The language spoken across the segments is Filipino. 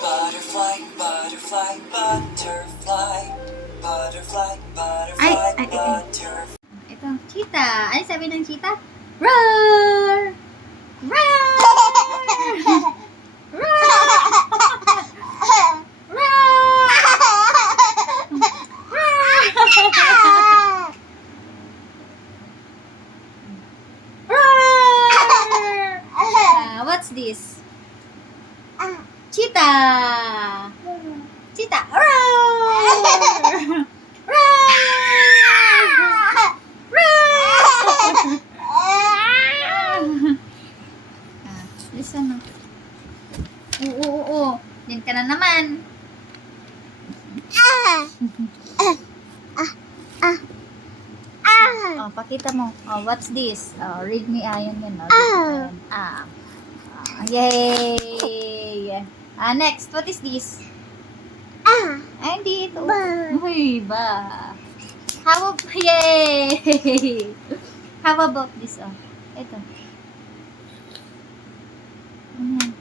Butterfly, butterfly, butterfly, butterfly, Ay, butterfly, ay, ay. butterfly. Ito, cheetah. Ano sabi ng cheetah? Roar! Roar! Roar! Roar! What's this? Cheetah! Cheetah! Roar! Roar! Listen na. Oo. Yan ka na naman. Oh, pakita mo. Oh, what's this? Oh, read me ayan yun. Oh, read me ayan. Yay! Next, what is this? Ay, hindi ito. Uy, ba. Yay! How about this? Oh, ito. Ano yan?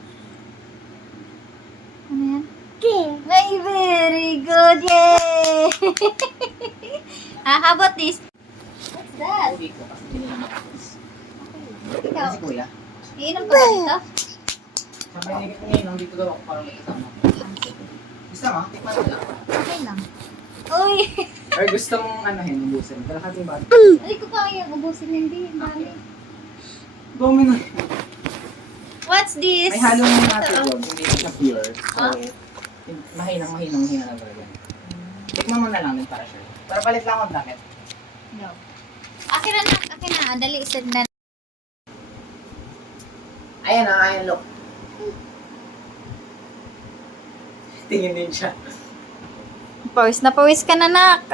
Ano yan? Ay, very good! Yay! How about this? What's that? Hindi ko kasi tinignan ako. Ikaw, Si Kuya. iinom ka ba dito? Sabi ngayon, dito daw ako para may kasama. Gusto mo? Tikman mo lang. Okay lang. Uy! Or gusto mong anuhin, ubusin. Kalahati ba? Hindi ko kaya ubusin, hindi. Dami. Dumi na. What's this? May halong natin Ito, doon, hindi siya pure. So, mahinang na talaga. Tikman mo na lang din para sure. Para palit lang akong jacket. No. Akin na. Dali, isad na. Ayan, look. Tingin din siya. Pawis na pawis ka na, nak.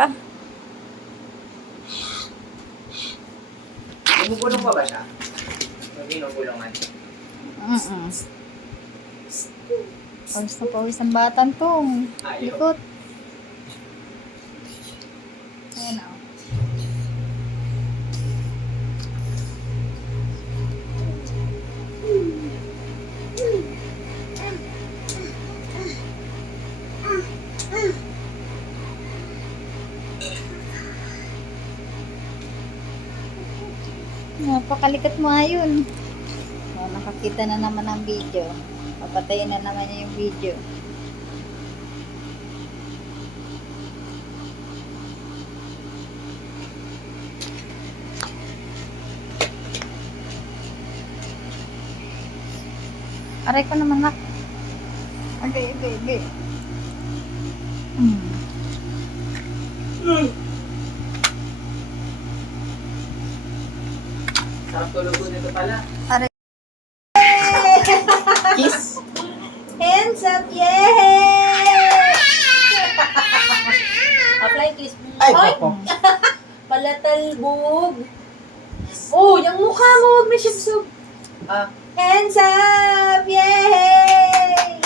Bumubulong pa ba siya? Hindi nabulungan. Pawis na pawis ang batang tong. Ayaw. Likot. Ayan o. Napakalikat mo ayun. So, nakakita na naman ang video. Papatayin na naman niya yung video. Aray ko naman, nak. Okay. Sarap tulog nito pala. Aray. Kiss! Hands up, yay! Apply kiss. Ay, papa. Palatalbog. Oh, yung mukha mo, huwag may sibsub. Hands up, yay!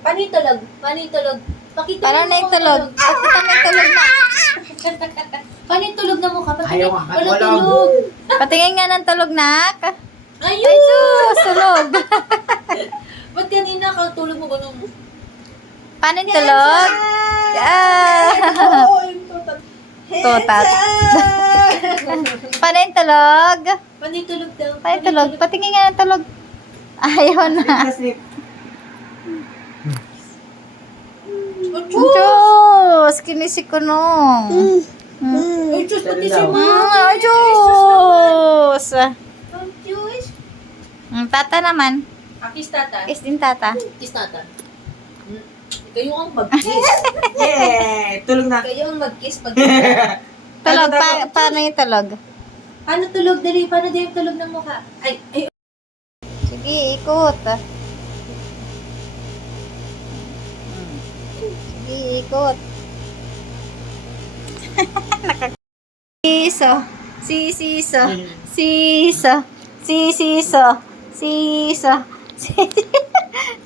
Panitulog. Pakita Para na yung tulog. Pakita mo yung tulog na. Panitulog na mukha. Ayaw nga, Palatulog. Patingin nga ng tulog, nak. Ay, Ayun! sus, tulog. Ba't kanina tulog mo ganun? Paano yung tulog? Oo, yung total. Total. Paano yung tulog? Panitulog daw. Paano yung tulog? Patingin nga ng tulog. Ayaw na. Sleep. Diyos, kinisi ko nung. Ay, Diyos, pati si Ma. Ay, Diyos. Ang Diyos. Tata naman. Kiss tata. Kiss din tata. Kiss tata. Kayo ang mag-kiss. Yay! Tulog na. Kayo ang mag-kiss pag Tulog, paano yung tulog? Paano tulog? Dali, paano din yung tulog ng mukha? Ay, Sige, ikot. Sige, ikot. Siso. Sisiso. Siso. Sisiso. Siso.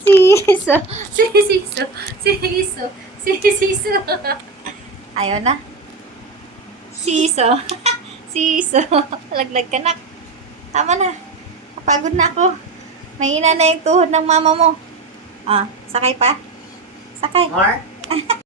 Siso. Sisiso. Siso. Sisiso. Ayaw na. Siso. Siso. Laglag ka na. Tama na. Kapagod na ako. Mahina na yung tuhod ng mama mo. Ah, sakay pa. Sakay. More?